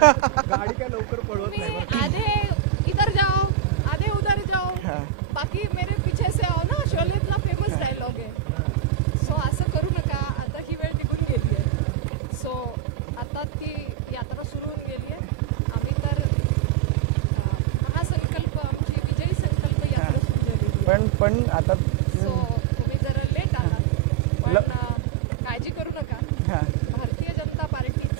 गाड़ी क्या लवकर पळवत नाही. आधे इधर जाओ आधे उधर जाओ बाकी मेरे पीछे से आओ ना, शोलेतला फेमस डायलॉग आहे. सो असं करू नका. आता ही वेळ निघून गेली आहे. सो आता ती यात्रा सुरू होऊन गेली आहे. आम्ही तर महासंकल्प आमची विजयी संकल्प यात्रा सुरू झालेली आहे. पण आता सो तुम्ही जरा लेट आलात पण काळजी करू नका. भारतीय जनता पार्टीच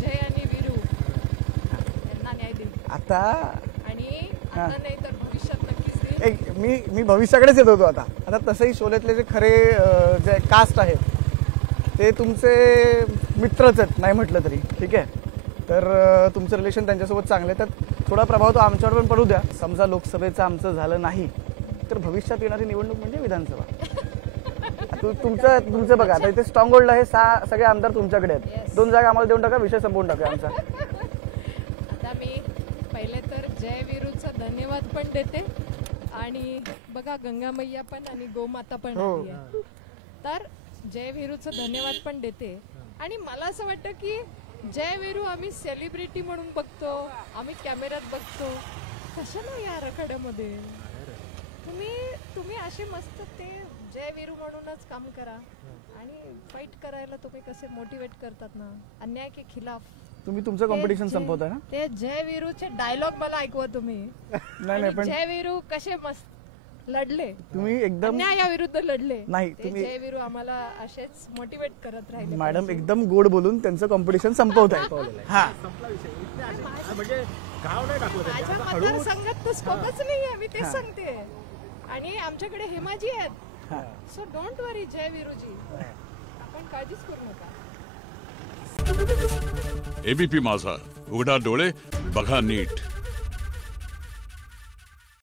जय आणि वीरू यांना न्याय देईल आता. आणि आता नाही तर भविष्यात नक्कीच देईल. मी भविष्याकडेच येत होतो. आता तसंही शोलेतले जे खरे जे कास्ट आहेत ते तुमचे मित्रच आहेत नाही म्हटलं तरी, ठीक आहे. तर तुमचं रिलेशन त्यांच्यासोबत चांगलं आहे, तर थोडा प्रभाव तो आमच्यावर पण पडू द्या. समजा लोकसभेचं आमचं झालं नाही तर भविष्यात येणारी निवडणूक म्हणजे विधानसभा. तुमचं बघा, आता इथे स्ट्रॉंग होल्ड आहे. सगळे आमदार तुमच्याकडे आहेत. 2 जागा आम्हाला देऊन टाका, विषय संपवून टाका आमचा. आता मी पहिले तर जय वीरूचा धन्यवाद पण देते. आणि बघा गंगा मैया पण आणि गोमाता पण आली आहे. तर जय वीरूचा धन्यवाद पण देते. आणि मला असं वाटतं की जय वीरू आम्ही सेलिब्रिटी म्हणून बघतो, आम्ही कॅमेऱ्यात बघतो, कशाला या रखड्यामध्ये. तुम्ही असे मस्त ते जय वीरू म्हणूनच काम करा. आणि फाईट करायला तुम्ही कसे मोटिवेट करतात ना अन्याय के खिलाफ. तुम्ही तुमचं कॉम्पिटिशन संपवताय ना. ते जय वीरूचे डायलॉग मला ऐकवा तुम्ही. नाही पण जय वीरू कसे मस्त लढले, तुम्ही एकदम अन्यायाविरुद्ध लढले. नाही, ते तुम्ही जय वीरू आम्हाला असेच मोटिवेट करत राहिले. मॅडम एकदम गोड बोलून त्यांचं कॉम्पिटिशन संपवताय. हा संपला विषय. म्हणजे गाव नाही टाकलं माझ्या मतदारसंघात तर स्कोपच नाहीये, मी तेच सांगते. आणि आमच्याकडे हेमाजी आहेत. सो डोंट वरी जय वीरूजी, आपण काळजीच करू नका. एबीपी माझा, उघडा डोळे बघा नीट.